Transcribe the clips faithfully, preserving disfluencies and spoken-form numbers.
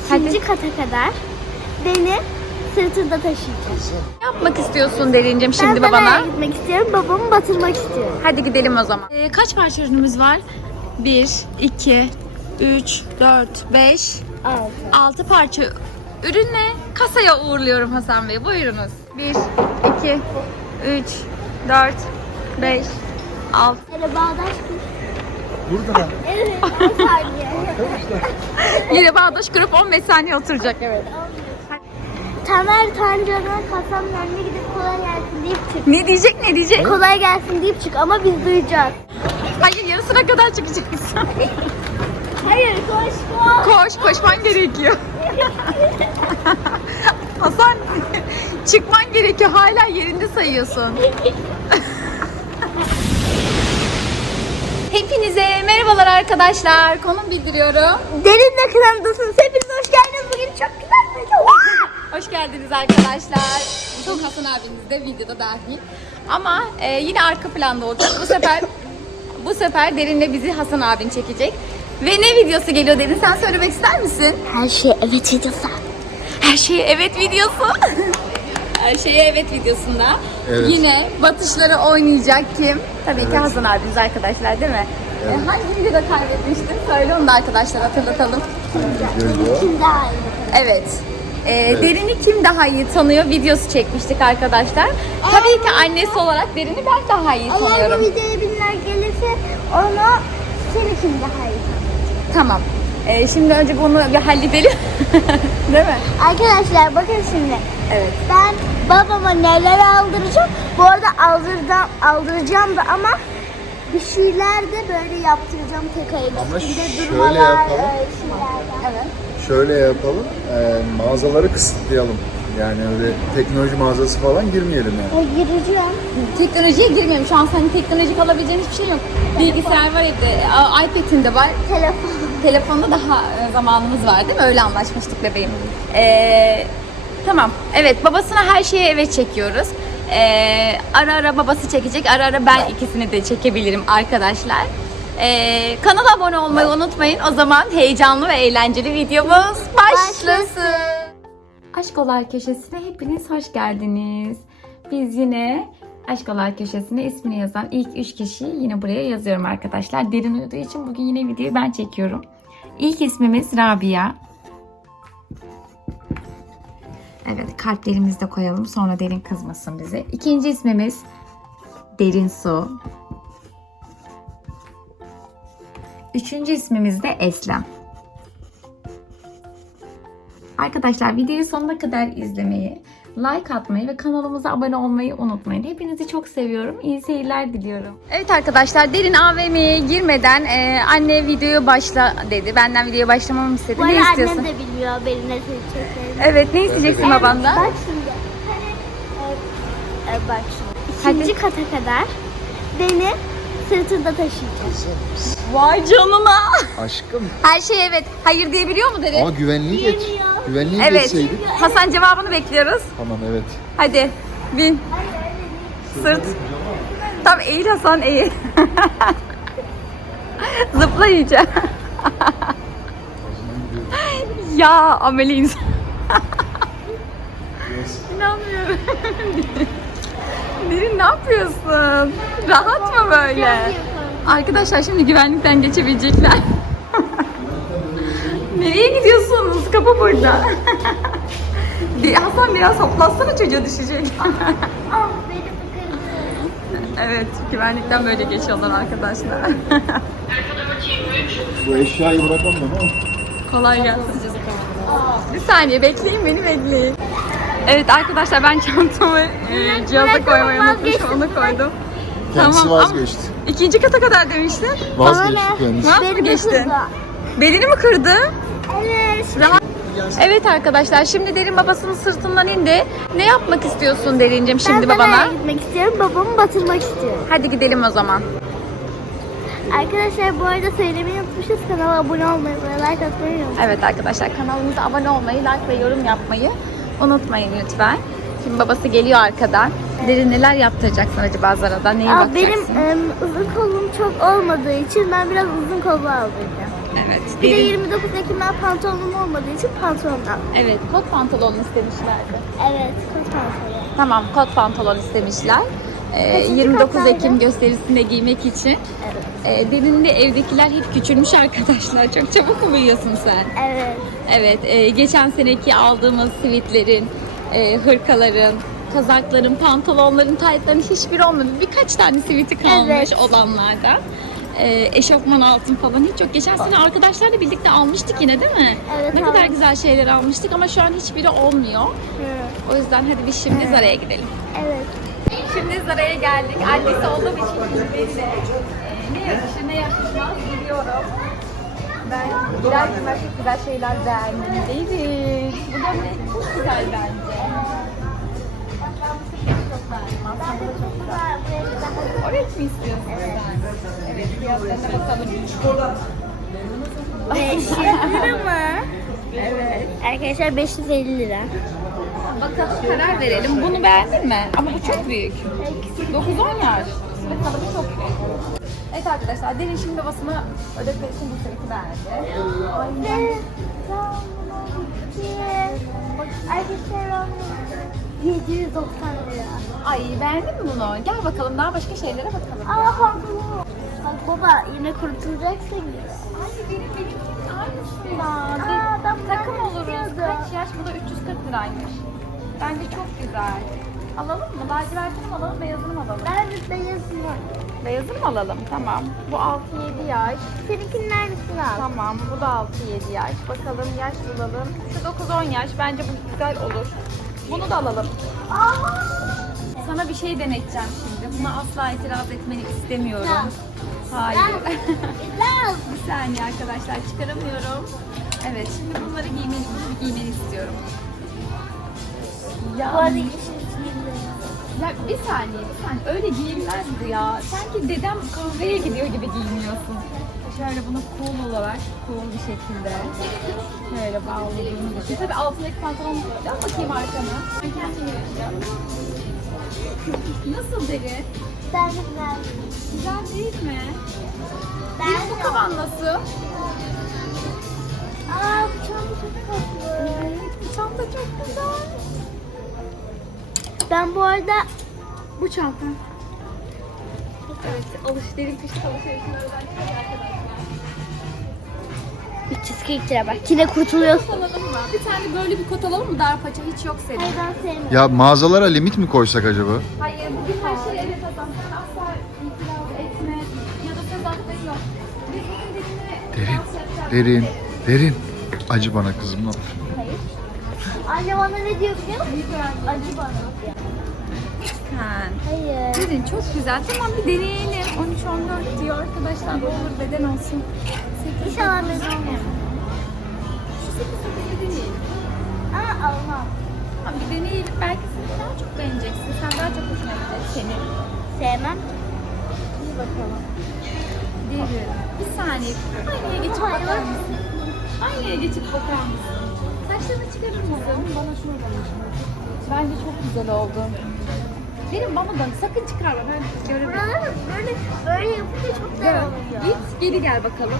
İkinci kata kadar beni sırtında taşıyacak. Ne yapmak istiyorsun Derincim şimdi ben babana? Ben gitmek istiyorum, babamı batırmak istiyorum. Hadi gidelim o zaman. Ee, kaç parça ürünümüz var? bir, iki, üç, dört, beş, Altı. altı parça ürünle kasaya uğurluyorum Hasan Bey. Buyurunuz. bir, iki, üç, dört, beş, altı. Böyle bağdaş kur. Burada. Evet, on saniye. Yine bağdaş kurup on beş saniye oturacak. Evet. Tamer Tancan'a kasanın önüne gidip kolay gelsin deyip çık. Ne diyecek ne diyecek? Kolay gelsin deyip çık ama biz duyacağız. Hayır yarısına kadar çıkacaksın. Hayır, koş koş. Koş koşman gerekiyor. Hasan çıkman gerekiyor. Hala yerinde sayıyorsun. Hepinize merhabalar arkadaşlar. Konum bildiriyorum. Derinle kanalındasınız. Hepiniz hoş geldiniz. Bugün çok güzel bir gün. Hoş geldiniz arkadaşlar. Çok Hasan abiniz de videoda dahil. Ama e, yine arka planda olacak. Bu sefer bu sefer Derin'le bizi Hasan abin çekecek. Ve ne videosu geliyor Derin? Sen söylemek ister misin? Her şey evet videosu. Her şeye evet videosu. Her şeye evet videosunda Evet. yine batışları oynayacak kim? Tabii ki Evet. Hasan abimiz arkadaşlar değil mi? Evet. E, hangi videoda kaybetmiştin? Söyle onu da arkadaşlar hatırlatalım. Geliyor. Kim daha iyi? Evet. E, Derin'i kim daha iyi tanıyor videosu çekmiştik arkadaşlar. Tabii ki annesi olarak Derin'i ben daha iyi Eğer bu tanıyorum. videoya binler gelirse onu seni kim daha iyi tanır? Tamam. E, şimdi önce bunu bir halledelim. Değil mi? Arkadaşlar bakın şimdi. Evet. Ben babama neler aldıracağım. Bu arada aldıracağım, aldıracağım da ama bir şeyler de böyle yaptıracağım tek ayak Ama üstünde şöyle durmalar, yapalım. e, şeylerden. Evet. Şöyle yapalım. E, mağazaları kısıtlayalım. Yani öyle teknoloji mağazası falan girmeyelim yani. E, gireceğim. Teknolojiye girmiyorum. Şu an senin teknolojik alabileceğin hiçbir şey yok. Bilgisayar var evde, a- iPad'in de var. Telefon. Telefonda daha e, zamanımız var değil mi? Öyle anlaşmıştık bebeğim. Ee, tamam. Evet babasına her şeye evet çekiyoruz. Ee, ara ara babası çekecek. Ara ara ben ikisini de çekebilirim arkadaşlar. Ee, kanala abone olmayı unutmayın. O zaman heyecanlı ve eğlenceli videomuz başlasın. Aşkolar Köşesi'ne hepiniz hoş geldiniz. Biz yine Aşkolar Köşesi'ne ismini yazan ilk üç kişiyi yine buraya yazıyorum arkadaşlar. Derin uyuduğu için bugün yine videoyu ben çekiyorum. İlk ismimiz Rabia. Evet kalplerimizi de koyalım sonra Derin kızmasın bize. İkinci ismimiz Derin Su. Üçüncü ismimiz de Eslem. Arkadaşlar videoyu sonuna kadar izlemeyi, like atmayı ve kanalımıza abone olmayı unutmayın. Hepinizi çok seviyorum. İyi seyirler diliyorum. Evet arkadaşlar Derin A V M'ye girmeden e, anne videoya başla dedi. Benden videoya başlamamı istedi. Bu Ne arada istiyorsun? annem de bilmiyor beni ne seçeceklerini. Evet ne isteyeceksin babandan? Bak şimdi. Hani, e, e, bak şimdi. İkinci kata kadar beni sırtında taşıyacak. Vay canına. Aşkım. Her şey evet. Hayır diyebiliyor mu Derin? Ama güvenliği geç. Bilmiyor. Güvenliği Evet. geçseydik. Hasan cevabını bekliyoruz. Tamam evet. Hadi bin. Sırt. Tam eğil Hasan eğil. Zıpla iyice. Ya ameli insan. İnanmıyorum. Derin ne yapıyorsun? Rahat mı böyle? Arkadaşlar şimdi güvenlikten geçebilecekler. Nereye gidiyorsunuz? Kapı burada. Bir- Hasan biraz hoplatsana çocuğa düşecek. Ah beni kırdı. Evet, güvenlikten böyle geçiyorlar arkadaşlar. Bu eşyayı bırakalım da ne? Kolay gelsin. Bir saniye bekleyin, beni bekleyin. Evet arkadaşlar ben çantamı e, cihaza koymayı unutmuşum, onu koydum. Kendisi Tamam, ama vazgeçti. İkinci kata kadar demiştin. Vazgeçti Bana ne? kendisi. Nasıl Beni geçtin? kırdı. Belini mi kırdı? Evet. Rahat. Evet arkadaşlar şimdi Derin babasının sırtından indi. Ne yapmak istiyorsun Derincim şimdi ben babana? Ben gitmek istiyorum, babamı batırmak istiyorum. Hadi gidelim o zaman. Arkadaşlar bu arada söylemeyi unutmuşuz. Kanala abone olmayı ve like atmayı unutmayın. Evet arkadaşlar kanalımıza abone olmayı, like ve yorum yapmayı unutmayın lütfen. Şimdi babası geliyor arkadan. Derin neler yaptıracaksın acaba Zara'da? Neye Aa, bakacaksın? benim em, uzun kolum çok olmadığı için ben biraz uzun kollu aldıracağım. Evet. Bir de Derin- yirmi dokuz Ekim'den pantolonum olmadığı için pantolon aldım. Evet, kot pantolon istemişlerdi. Evet, kot pantolon. Tamam, kot pantolon istemişler. Ee, Kaçıncı yirmi dokuz kattaydı? Ekim gösterisinde giymek için. Evet. Ee, Derin'le evdekiler hep küçülmüş arkadaşlar. Çok çabuk mu büyüyorsun sen? Evet. Evet, e, geçen seneki aldığımız sivitlerin, e, hırkaların, kazakların, pantolonların, taytların hiçbiri olmadı. Birkaç tane siviti kalmış Evet. olanlardan. E, eşofman altın falan hiç yok. Geçen sene arkadaşlarla birlikte almıştık yine değil mi? Evet, Ne kadar aldık. güzel şeyler almıştık ama şu an hiçbiri olmuyor. Hı. O yüzden hadi biz şimdi Zara'ya gidelim. Evet. Şimdi Zara'ya geldik. Annesi olduğum için belli. Ee, ne yakışır ne yakışmaz biliyorum. Ben giderken ben çok güzel şeyler beğendim. Değil. Bu gömlek çok güzel bence. Ben bu sepeti çok beğendim. Aslında da çok güzel. Oraya mı istiyorsun Evet. sen? Evet, fiyatlarına bakalım. beş yüz lira mı? Evet. Arkadaşlar beş yüz elli lira. Bakalım karar verelim. Bunu beğendin mi? Ama bu çok büyük. dokuz on yaş. Ve kalıbı çok büyük. Evet arkadaşlar, Derin şimdi babasına ödetmek için bu sepeti beğendi. Ve arkadaşlar yedi yüz doksan lira. Ay beğendin mi bunu? Gel bakalım, daha başka şeylere bakalım. Aa pantolon. Bak baba yine kurtulacaksın gibi. Ay benim benimkinin aynısından. Aa, ben bunu Takım oluruz. istiyordum. Kaç yaş? Bu da üç yüz kırk liraymış. Bence çok güzel. Alalım mı? Lacivertini mi alalım, beyazını mı alalım? Ben de beyazını. Beyazını mı alalım? Tamam. Bu altı yedi yaş. Seninkinin aynısını al. Tamam, bu da altı yedi yaş. Bakalım yaş bulalım. Şu dokuz on yaş. Bence bu güzel olur. Bunu da alalım. Sana bir şey deneteceğim şimdi. Buna asla itiraz etmeni istemiyorum. Tamam. Hayır. Güzel. Bir saniye arkadaşlar, çıkaramıyorum. Evet, şimdi bunları giymeni, bunu bir giymeni istiyorum. Ya, Bu arada yeşil ya bir saniye, bir saniye. Öyle giyinmez bu ya. Sanki dedem kahveye gidiyor gibi giyiniyorsun. Şöyle bunu cool olarak, cool bir şekilde şöyle bağladığımız için. Tabii altındaki pantolonu tutacağım. Bakayım arkana. Ben kendim yapacağım. Nasıl Derin? Ben de güzel. Güzel değil mi? Ben Derin bu kaban nasıl? Aa bu çanta çok tatlı. Bu çanta çok güzel. Ben bu arada bu çanta. Evet, alışveriş, kışlık alışverişine özel arkadaşlar. üç yüz kırk lira bak. Yine kurtuluyorsun. Alalım mı? Bir tane böyle bir kot alalım mı? Dar paça hiç yok senin. Hayır ben sevmiyorum. Ya mağazalara limit mi koysak acaba? Hayır, bugün her şey evet adam. Sen asla itiraz etme ya da söz hakkı yok. Biz bugün Derin'e Derin, dans yapacağız. derin, derin. Acı bana kızım ne yapayım? Hayır. Anne bana ne diyor biliyor musun? Acı bana. Lütfen. Hayır. Derin çok güzel. Tamam bir deneyelim. on üç on dört diyor arkadaşlar. Ne olur beden olsun. İnşallah ben olmuyorum. Şu sekiz sekiz'i deneyelim. Ama almam. Tamam bir deneyelim. Belki sen daha çok beğeneceksin. Sen daha çok hoşuna gidecek senin. Sevmem. İyi bakalım. Derin. Bir saniye. Aynaya geçip bakar mısın? Aynaya geçip bakar mısın? Saçlarını çıkarır mısın? Bana şunu bakın. Bence çok güzel oldu. Derin bana da sakın çıkarma. Ben görebilirim. Buraları böyle böyle yapınca çok güzel Gel. oluyor. Git geri gel bakalım.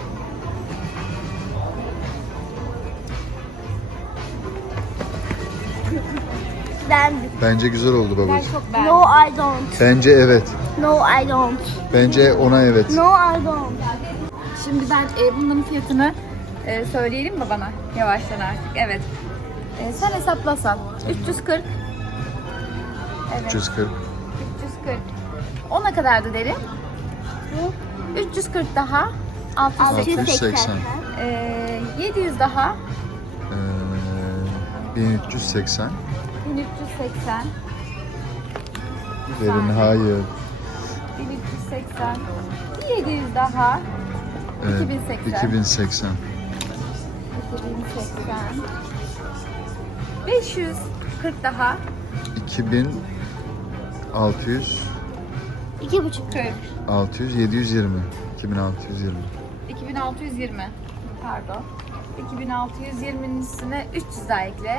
Ben Bence güzel oldu Ben babacığım. çok beğendim. no I don't. Bence evet. No I don't. Bence ona evet. No I don't. Şimdi ben e, bunların fiyatını e, söyleyelim mi bana yavaştan artık? Evet. E, sen hesaplasan. üç yüz kırk. Evet. üç yüz kırk. üç yüz kırk. ona kadardı Derin? üç yüz kırk daha. altı yüz seksen. altı yüz seksen. E, yedi yüz daha. Ee, bin üç yüz seksen. bin üç yüz seksen. Derin hayır. bin üç yüz seksen. yedi yüz daha. Ee, iki bin seksen. iki bin seksen. iki bin seksen. beş yüz kırk daha. iki bin altı yüz. İki buçuk. kırk. altı yüz, yedi yüz yirmi. iki bin altı yüz yirmi. iki bin altı yüz yirmi. Pardon. iki bin altı yüz yirminin üstüne üç yüz daha ekle.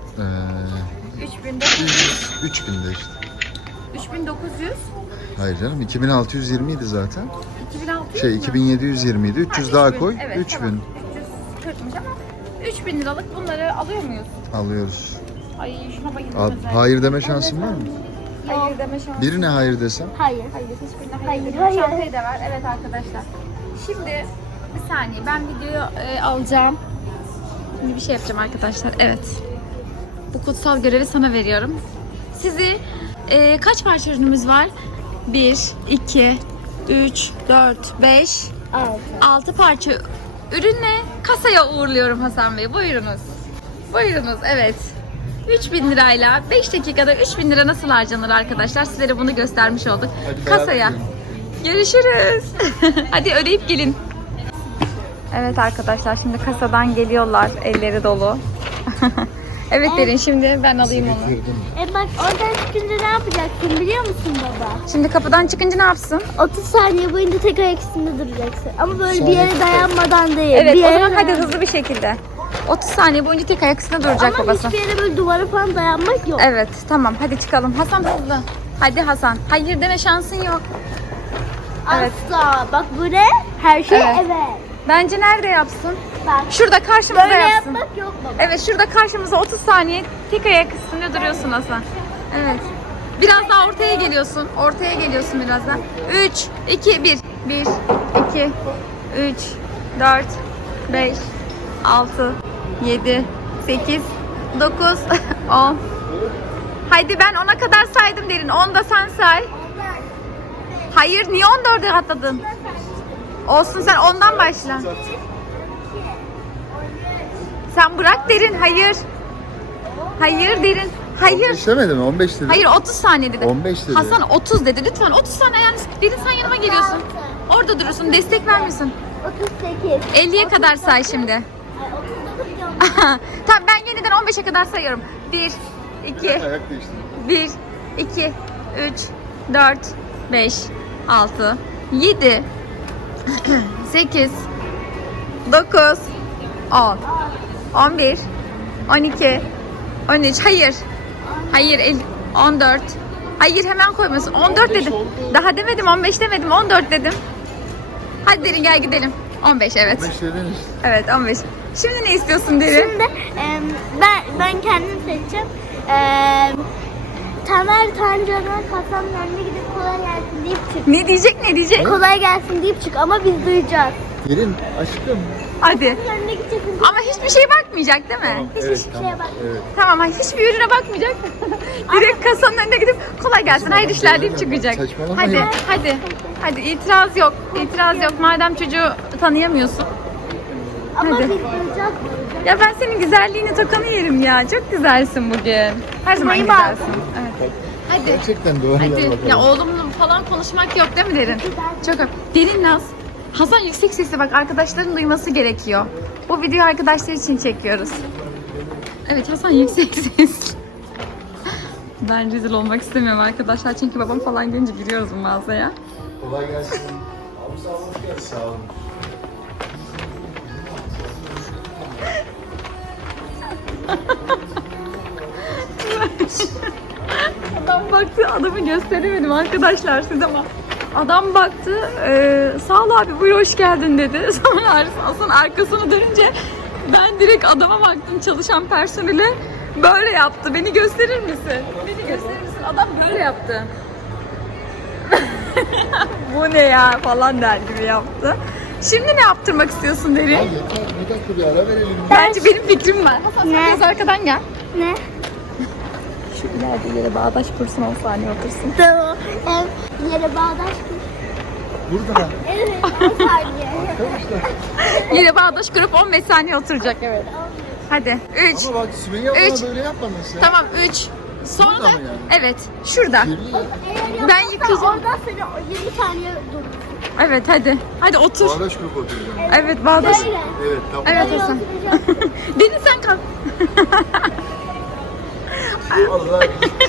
Ee, üç bin dokuz yüz. üç binde işte. üç bin dokuz yüz. Hayır canım iki bin altı yüz yirmi idi zaten. iki bin altı yüz Şey mü? iki bin yedi yüz yirmi idi. üç yüz Ha, daha üç bin. koy. Evet, üç bin tamam. üç yüz kırkmış ama üç bin liralık bunları alıyor muyuz? alıyoruz. Ay şuna bayıldım Al, özellikle. hayır deme şansın var mı? Hayır deme şansı. Birine hayır desem. Hayır. Hayır, hiçbirine Hayır, hayır. hayır. Çantayı da var. Evet arkadaşlar. Şimdi bir saniye ben videoyu e, alacağım. Şimdi bir şey yapacağım arkadaşlar. Evet. Bu kutsal görevi sana veriyorum. Sizi e, kaç parça ürünümüz var? bir, iki, üç, dört, beş, Altı. altı parça ürünle kasaya uğurluyorum Hasan Bey. Buyurunuz. Buyurunuz. Evet. üç bin lirayla beş dakikada üç bin lira nasıl harcanır arkadaşlar? Sizlere bunu göstermiş olduk. Hadi beraber Kasaya. gidelim. Görüşürüz. Hadi ödeyip gelin. Evet arkadaşlar şimdi kasadan geliyorlar elleri dolu. Evet Derin şimdi ben alayım onu. E bak oradan çıkınca ne yapacaksın biliyor musun baba? Şimdi kapıdan çıkınca ne yapsın? otuz saniye boyunca tek ayak üstünde duracaksın. Ama böyle bir Saniye yere tutar. dayanmadan değil. Evet bir o yere zaman hadi dayan- hızlı bir şekilde. otuz saniye boyunca tek ayak üstünde duracak Ama babası. hiçbir yere böyle duvara falan dayanmak yok. Evet tamam hadi çıkalım. Hasan hızlı. Hadi Hasan. Hayır deme şansın yok. Evet. Asla. Bak bu ne? Her şey Evet. evet. Bence nerede yapsın? Bak. Şurada karşımıza Böyle yapsın. yapmak yok baba. Evet şurada karşımıza otuz saniye tek ayak üstünde duruyorsun Hasan. Evet. Biraz daha ortaya geliyorsun. Ortaya geliyorsun biraz daha. üç, iki, bir. bir, iki, üç, dört, beş, altı, yedi, sekiz, dokuz, on. Haydi ben ona kadar saydım Derin. on da sen say. Hayır niye on dörde atladın? Olsun sen ondan başla. Sen bırak Derin. Hayır. Hayır Derin. Hayır. on beş demedi mi? on beş dedi. Hayır otuz saniye dedi. on beş dedi. Hasan otuz dedi. Lütfen otuz saniye yani. Derin sen yanıma geliyorsun. Orada durursun. Destek vermiyorsun. otuz sekiz. elliye kadar say şimdi. Ay, otuz dokuz diyorum. Tamam ben yeniden on beşe kadar sayıyorum. bir, iki, Ayak değişti. bir, iki, üç, dört, beş, altı, yedi, sekiz, dokuz, on, on bir, on iki, on üç. Hayır. Hayır. el- on dört. Hayır hemen koymuyorsun. on dört dedim. Daha demedim. on beş demedim. on dört dedim. Hadi Derin gel gidelim. on beş evet. on beş dedin işte. Evet on beş. Şimdi ne istiyorsun Derin? Şimdi e, ben ben kendim seçeceğim. E, Tamer Tancan'a kasanın önüne gidip kolay gelsin deyip çık. Ne diyecek ne diyecek? Kolay gelsin deyip çık ama biz duyacağız. Derin aşkım. Hadi. Önüne gideceksin. Ama hiçbir şey bakmayacak değil mi? Tamam, Hiçbir evet, şeye tamam, bak. evet. Tamam ha, hiçbir ürüne bakmayacak. Direkt kasanın önüne gidip kolay gelsin hayırlı işler deyip çıkacak. Saçmalama Hadi ya. hadi. Hadi itiraz yok. İtiraz yok. Madem çocuğu tanıyamıyorsun. Ama Hadi. biz duyacağız. Ya ben senin güzelliğini tokanı yerim ya. Çok güzelsin bugün. Her zaman Neyi güzelsin. bağladın? Evet. Hadi. Gerçekten doğru. Hadi. Ya oğlumla falan konuşmak yok değil mi Derin? Çok öp. Derin Naz. Hasan yüksek sesle bak arkadaşların duyması gerekiyor. Bu videoyu arkadaşlar için çekiyoruz. Evet Hasan yüksek ses. Ben rezil olmak istemiyorum arkadaşlar çünkü babam falan gelince giriyoruz bu mağazaya. Kolay gelsin. Abi sağ olun. Hoş geldin. Sağ olun. Adam baktı, adamı gösteremedim arkadaşlar size ama adam baktı, e, sağ ol abi buyur hoş geldin dedi. Sonra Hasan arkasını dönünce ben direkt adama baktım, çalışan personele böyle yaptı. Beni gösterir misin? Beni gösterir misin? Adam böyle yaptı. Bu ne ya falan der gibi yaptı. Şimdi ne yaptırmak istiyorsun Derin? Ya yeter. Ne dakika bir ara verelim. Bence benim fikrim var. Hasan sen Ne? biraz arkadan gel. Ne? Şu ileride yere bağdaş kursun on saniye otursun. Tamam. Ev yere bağdaş kur. Burada. Evet. on saniye. Arkadaşlar. Yere bağdaş kurup on beş saniye oturacak evet. Hadi. üç. Ama bak Sümeyye Üç. bana böyle yapmadın sen. Tamam üç. Sonra Burada da mı yani? evet şurada. Kirli ya. Eğer Ben yapmazsan yıkayacağım. Oradan sonra o yirmi saniye dur. Evet hadi. Hadi otur. Bağdaş grup oturacağım. Evet bağdaş. Böyle. Evet tamam. Evet Böyle Hasan. oturacağız. Deniz sen kalk. Allah.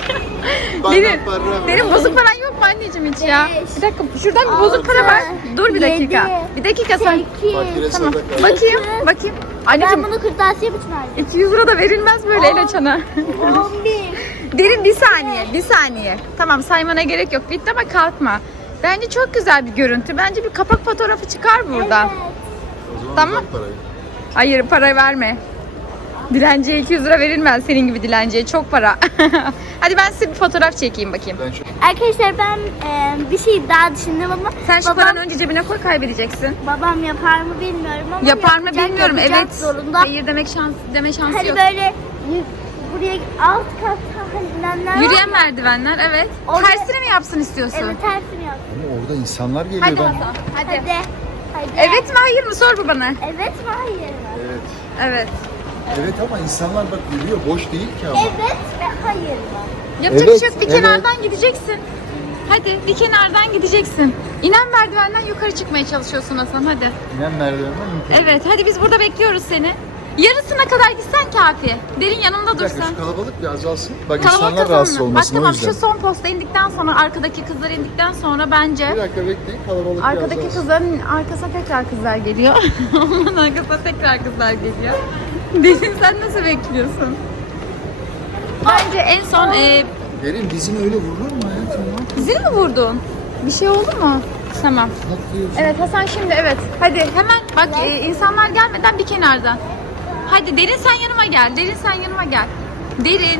Bana Derin, para ver. Derin bozuk paran yok mu anneciğim hiç ya? Beş, Bir dakika şuradan bir bozuk para altı, ver. Dur bir dakika. yedi, Bir dakika sen. sekiz. Fakire Tamam. sadaka. Bakayım, bakayım. Ben Anneciğim bunu kırtasiye için verdim. iki yüz lira da verilmez böyle el açana. on bir. Derin bir saniye, bir saniye. Tamam saymana gerek yok. Bitti ama kalkma. Bence çok güzel bir görüntü. Bence bir kapak fotoğrafı çıkar buradan. O zaman Tamam. uzat parayı. Hayır para verme. Dilenciye iki yüz lira verilmez senin gibi dilenciye. Çok para. Hadi ben size bir fotoğraf çekeyim bakayım. Ben şu Arkadaşlar ben e, bir şey daha düşündüm ama Sen şu babam, paranı önce cebine koy kaybedeceksin. babam yapar mı bilmiyorum ama Yapar mı yapacak, bilmiyorum. yapacak Evet. Zorunda. Hayır demek şans deme şansı Hani yok. böyle y- buraya alt katta inenler var Yürüyen ya. merdivenler evet. Orada- Tersini mi yapsın istiyorsun? Evet tersini yap. Ama orada insanlar geliyor. Hadi ben... Hasan. Hadi. Hadi. Hadi. Evet mi hayır mı sor bu bana. Evet mi hayır mı? Evet. Evet. Evet ama insanlar bak yürüyor. Boş değil ki ama. Evet ve hayır mı? Yapacak Evet, bir şey yok. Bir evet. kenardan gideceksin. Hadi bir kenardan gideceksin. İnen merdivenden yukarı çıkmaya çalışıyorsun Hasan hadi. İnen merdivenden yukarı. Evet hadi biz burada bekliyoruz seni. Yarısına kadar gitsen kafi. Derin yanımda Bir dakika dursan. şu kalabalık bir azalsın. Bak Kalabalık insanlar rahatsız kazanma. Bak olmasın o tamam yüzden. şu son posta indikten sonra arkadaki kızlar indikten sonra Bir bence dakika bekleyin kalabalık bir arkadaki azalsın. kızların arkasına tekrar kızlar geliyor. Onların arkasına tekrar kızlar geliyor. Derin sen nasıl bekliyorsun? Bence en son e, Derin bizim öyle vurulur mu hayatım ya? zil mi vurdun? Bir şey oldu mu? Tamam. Atlıyorsun. Evet Hasan şimdi evet. Hadi hemen bak e, insanlar gelmeden bir kenardan. Hadi Derin sen yanıma gel. Derin sen yanıma gel. Derin.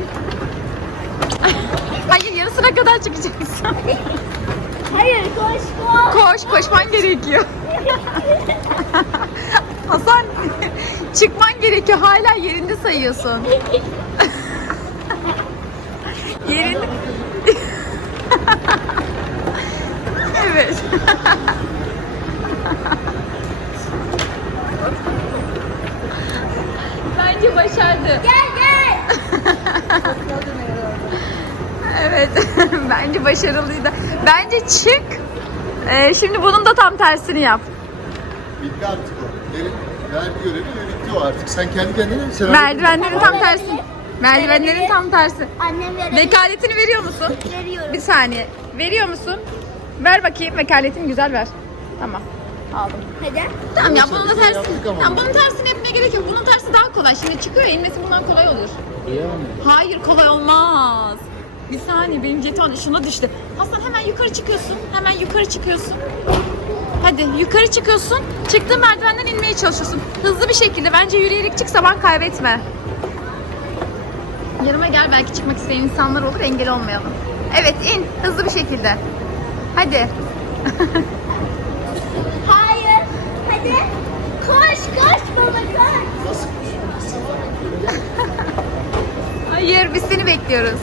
Hayır yarısına kadar çıkacaksın. Hayır koş koş. Koş koşman gerekiyor. Hasan çıkman gerekiyor. Hala yerinde sayıyorsun. Yerinde. Evet. Bence başardı. Gel gel. Evet. Bence başarılıydı. Bence çık. Ee, şimdi bunun da tam tersini yap. Bitti artık o. Derin ver görevi ve bitti o artık. Sen kendi kendine sen Merdivenlerin tam tersi. Merdivenlerin tam tersi. Annem verebilir. Vekaletini veriyor musun? Veriyorum. Bir saniye. Veriyor musun? Ver bakayım vekaletini güzel ver. Tamam. Aldım. Hadi. Tamam ya Neyse, bunun da biz de tersi. yaptık ama. Tamam bunun tersini yapmaya gerek yok. Bunun tersi daha kolay. Şimdi çıkıyor ya, inmesi bundan kolay olur. Yani. Hayır kolay olmaz. Bir saniye benim jeton şuna düştü. Hasan hemen yukarı çıkıyorsun. Hemen yukarı çıkıyorsun. Hadi yukarı çıkıyorsun. Çıktığın merdivenden inmeye çalışıyorsun. Hızlı bir şekilde bence yürüyerek çık zaman kaybetme. Yanıma gel belki çıkmak isteyen insanlar olur engel olmayalım. Evet in hızlı bir şekilde. Hadi. Hayır. Hadi. Koş koş baba koş. Hayır biz seni bekliyoruz.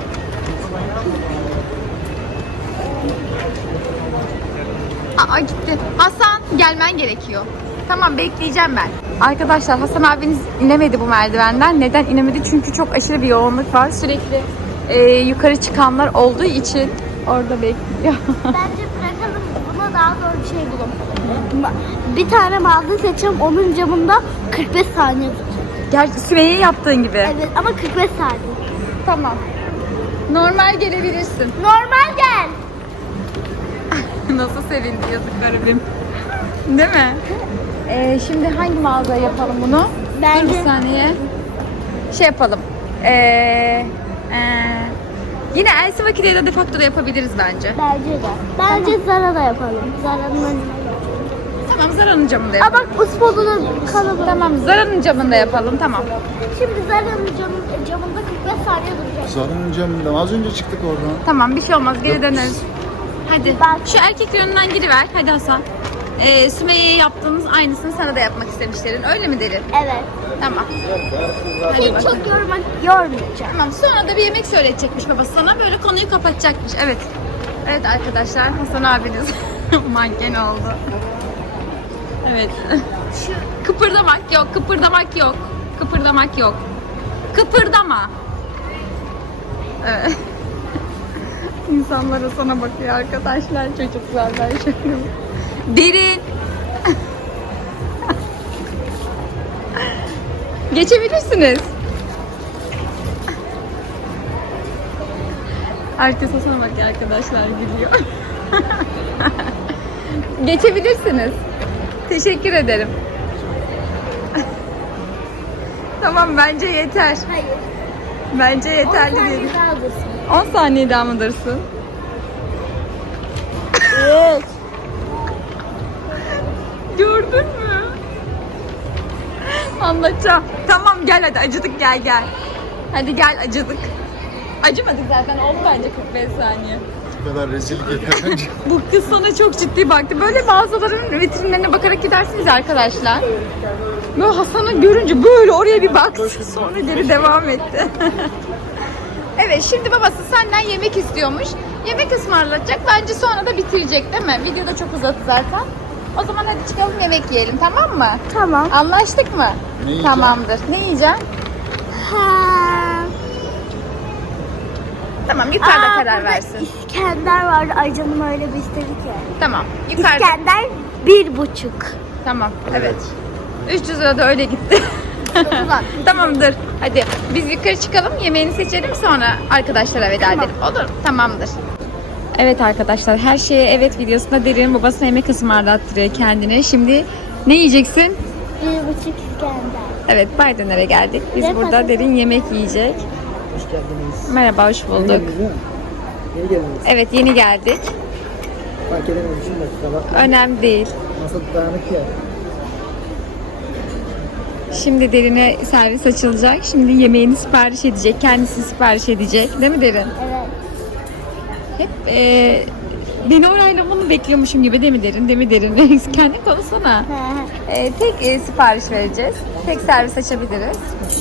Aa gitti. Hasan gelmen gerekiyor. Tamam bekleyeceğim ben. Arkadaşlar Hasan abiniz inemedi bu merdivenden. Neden inemedi? Çünkü çok aşırı bir yoğunluk var. Sürekli e, yukarı çıkanlar olduğu için orada bekliyor. Bence bırakalım buna daha zor bir şey bulalım. Bir tane mağaza seçeceğim onun camında kırk beş saniye tutacak. Gerçi Sümeyye yaptığın gibi. Evet ama kırk beş saniye. Tamam. Normal gelebilirsin. Normal gel. Nasıl sevindi yazık garibim. Değil mi? Ee, şimdi hangi mağaza yapalım bunu? Dur Bence bir saniye. Şey yapalım. Ee, ee, yine Elsi Vakide'ye de defakto da yapabiliriz bence. bence de. Bence Zara da yapalım. Zara'nın önüne. Tamam Zara'nın camında Aa yapalım. bak Uspo'nun kalabalık. Tamam Zara'nın camında yapalım tamam. Şimdi Zara'nın camın, camında kırk beş saniye duracak. Zara'nın camından az önce çıktık oradan. Tamam bir şey olmaz geri Yok. döneriz. Hadi Ben- şu erkek yönünden giriver. Hadi Hasan. Ee, Sümeyye'ye yaptığımız aynısını sana da yapmak istemişlerin. Öyle mi Derin? Evet. Tamam. Hadi Hiç bakalım. çok yormak, yormayacağım. Tamam sonra da bir yemek söyleyecekmiş babası sana. Böyle konuyu kapatacakmış. Evet. Evet arkadaşlar Hasan abiniz manken oldu. Evet. Şu Kıpırdamak yok, kıpırdamak yok. Kıpırdamak yok. Kıpırdama. Evet. İnsanlara sana bakıyor arkadaşlar, çocuklardan şöyle. Derin. Geçebilirsiniz. Herkes sana bak ya, arkadaşlar gülüyor. Geçebilirsiniz. Teşekkür ederim. Tamam, bence yeter. Hayır. Bence yeterli on değil. saniye daha alırsın. on saniye daha mı dursun? Evet. Gördün mü? Anlatacağım. Tamam gel hadi, acıdık, gel gel. Hadi gel, acıdık. Acımadık zaten, oldu bence kırk beş saniye. Bu kadar rezillik yeter bence. Bu kız sana çok ciddi baktı. Böyle mağazaların vitrinlerine bakarak gidersiniz arkadaşlar. Böyle Hasan'ı görünce böyle oraya bir baktı. Sonra geri devam etti. Evet, şimdi babası senden yemek istiyormuş. Yemek ısmarlatacak. Bence sonra da bitirecek değil mi? Video da çok uzadı zaten. O zaman hadi çıkalım, yemek yiyelim, tamam mı? Tamam. Anlaştık mı? Ne yiyeceksin? Tamamdır. Ne yiyeceksin? Ha. Tamam, yukarıda Aa, karar burada versin. İskender vardı. Ay canım öyle bir istedik ya. Tamam. Yukarıda. İskender bir buçuk. Tamam. Evet. üç yüz lira da öyle gitti. Tamamdır. Hadi biz yukarı çıkalım, yemeğini seçelim, sonra arkadaşlara veda Tamam. edelim. Olur. Tamamdır. Evet arkadaşlar, her şeye evet videosunda Derin babasına yemek ısmarlattırıyor kendine. Şimdi ne yiyeceksin? Bir buçuk İskender. Evet, Baydener'e geldik. Biz Ve burada patates. Derin yemek yiyecek. Hoş geldiniz. Merhaba, hoş bulduk. Değil mi? Yeni geldiniz. Evet, yeni geldik. Fark edememişim de kusura bakmayın. Önemli değil. Masa dağınık ya. Şimdi Derin'e servis açılacak. Şimdi yemeğini sipariş edecek. Kendisi sipariş edecek. Değil mi Derin? Evet. Hep e, beni oraylamanı bekliyormuşum gibi, değil mi Derin? Değil mi Derin? Kendin konuşsana. E, tek e, sipariş vereceğiz. Tek servis açabiliriz.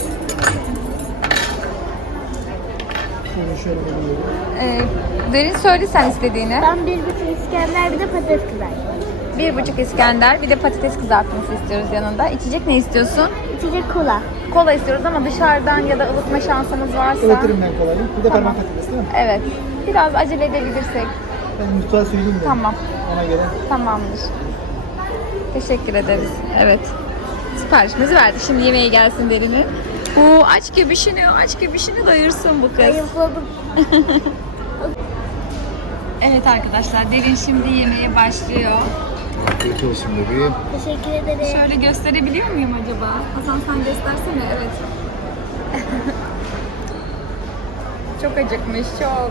Şöyle şöyle geliyorum. E, Derin söyle sen istediğini. Ben bir buçuk İskender bir de patates kızartması. Bir buçuk İskender, bir de patates kızartması istiyoruz yanında. İçecek ne istiyorsun? İçecek kola. Kola istiyoruz ama dışarıdan ya da ılıtma şansımız varsa. Iletirim ben kolayı. Bir de Tamam. parmak patates değil mi? Evet. Biraz acele edebilirsek. Ben mutfağa söyleyeyim de. Tamam. Ona göre. Tamamdır. Teşekkür ederiz. Evet. Siparişimizi verdik. Şimdi yemeğe gelsin Derin'in. Oo, aç göbüşünü, aç göbüşünü doyursun bu kız. Zayıfladım. Evet arkadaşlar, Derin şimdi yemeğe başlıyor. Afiyet olsun bebeğim. Teşekkür ederim. Şöyle gösterebiliyor muyum acaba? Hasan sen göstersene, evet. Çok acıkmış, çok.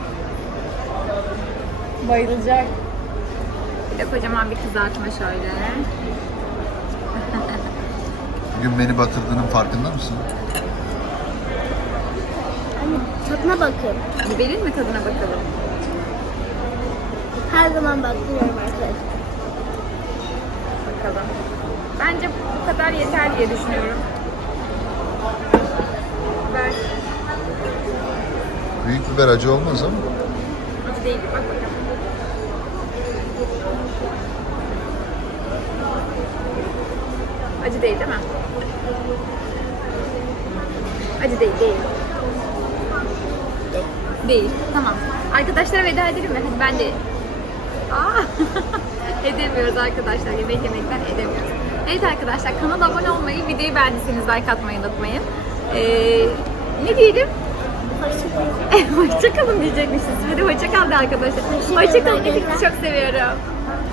Bayılacak. Bir de kocaman bir kızartma şöyle. Bugün beni batırdığının farkında mısın? Hani tadına bakın. Biberin mi, tadına bakalım? Her zaman bakıyorum arkadaşlar. Bakalım. Bence bu kadar yeter diye düşünüyorum. Ver. Büyük biber acı olmaz ama. Acı değil, bak bakalım. Acı değil değil mi? Acı değil, değil. Değil, tamam. Arkadaşlara veda edelim mi? Hadi ben de... Aa, edemiyoruz arkadaşlar, yemek yemekten edemiyoruz. Evet arkadaşlar, kanala abone olmayı, videoyu beğendiyseniz like atmayı unutmayın. Ee, ne diyelim? Hoşçakalın. Hoşçakalın diyecekmişiz. Hadi hoşçakal de arkadaşlar. Hoşça kalın Hoşçakalın, arkadaşlar. hepinizi çok seviyorum.